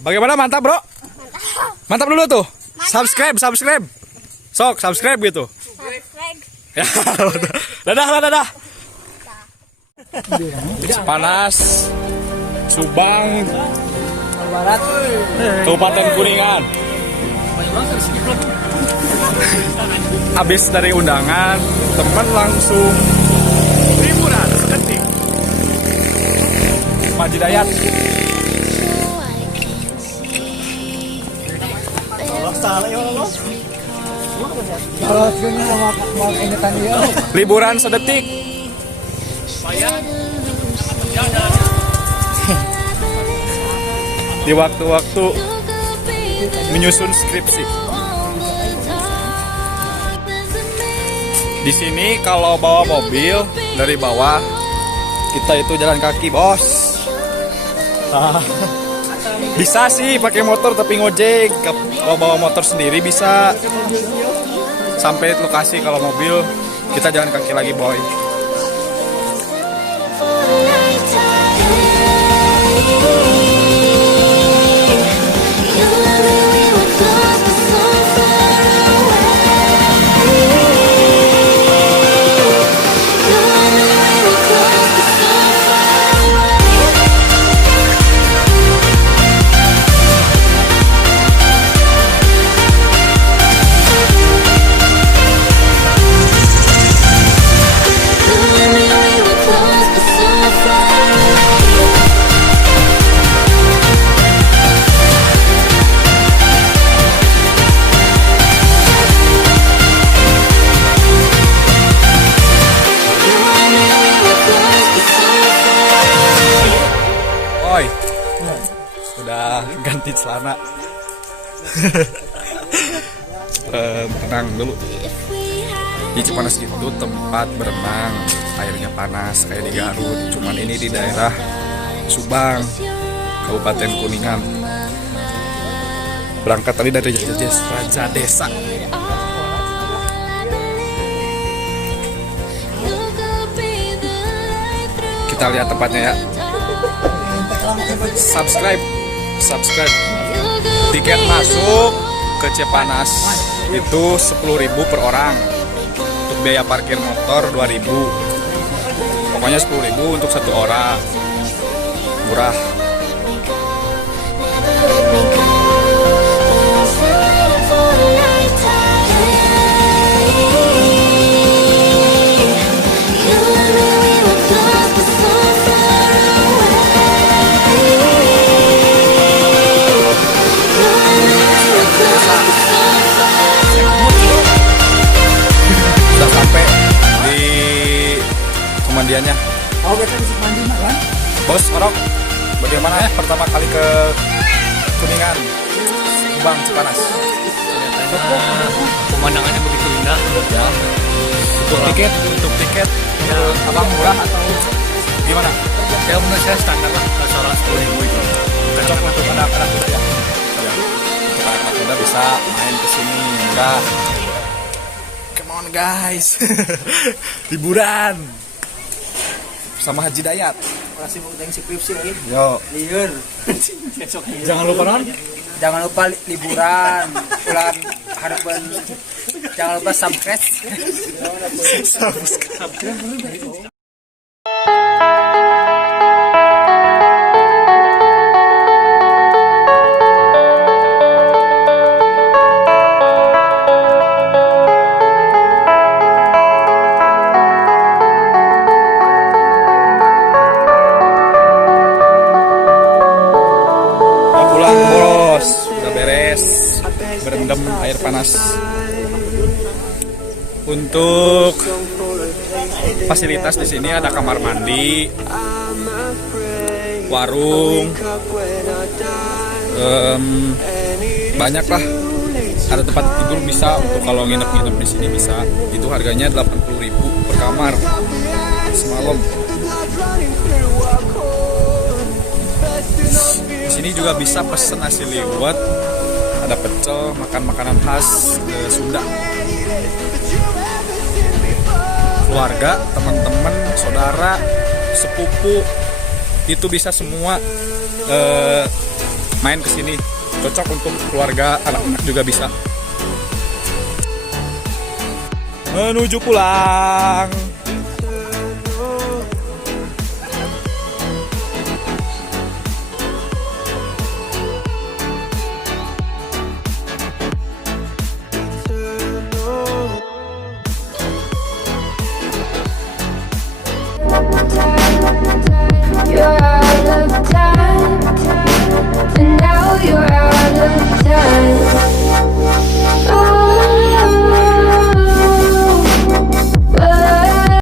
bagaimana, mantap bro? Mantap dulu tuh. Subscribe. Sok, subscribe gitu. Ya, dadah. Panas, Subang, Barat. Kabupaten Kuningan. Habis dari undangan, teman langsung liburan seketik. Pak Hidayat. Liburan sedetik. Di waktu-waktu menyusun skripsi. Di sini kalau bawa mobil dari bawah, kita itu jalan kaki, bos. Bisa sih pakai motor tapi ngojek. Kalau bawa motor sendiri bisa. Sampai lokasi kalau mobil kita jalan kaki lagi, boy. Sudah ganti celana. Tenang dulu. Di Cipanas itu tempat berenang, airnya panas kayak di Garut. Cuman ini di daerah Subang, Kabupaten Kuningan. Berangkat tadi dari Raja Desa. Kita lihat tempatnya ya. Subscribe. Tiket masuk ke Cipanas itu 10.000 per orang. Untuk biaya parkir motor 2.000. Pokoknya 10.000 untuk satu orang. Murah. Sudah sampai di pemandiannya. Oh, kita bisa mandi kan? Bos, Orok, bagaimana ya pertama kali ke Kuningan, Subang, Cipanas? Pemandangannya begitu indah ya. Untuk tiket ya, abang murah atau gimana? Ya menurut saya standar lah, seorang 10.000 itu. Cocok untuk anak-anak muda ya. Untuk anak-anak muda bisa main ke sini murah. Come on guys, liburan sama Haji Dayat. Masih mau teng skripsi lagi. Yo, Liur. jangan lupa Jangan lupa liburan bulan harapan. Jangan lupa subscribe. Berendam air panas. Untuk fasilitas di sini ada kamar mandi, warung, banyak lah. Ada tempat tidur bisa untuk kalau nginep-nginep di sini bisa. Itu harganya 80.000 per kamar semalam. Di sini juga bisa pesen nasi liwet. Ada pecel, makan makanan khas Sunda. Keluarga, teman-teman, saudara, sepupu, itu bisa semua main ke sini. Cocok untuk keluarga, anak-anak juga bisa. Menuju pulang.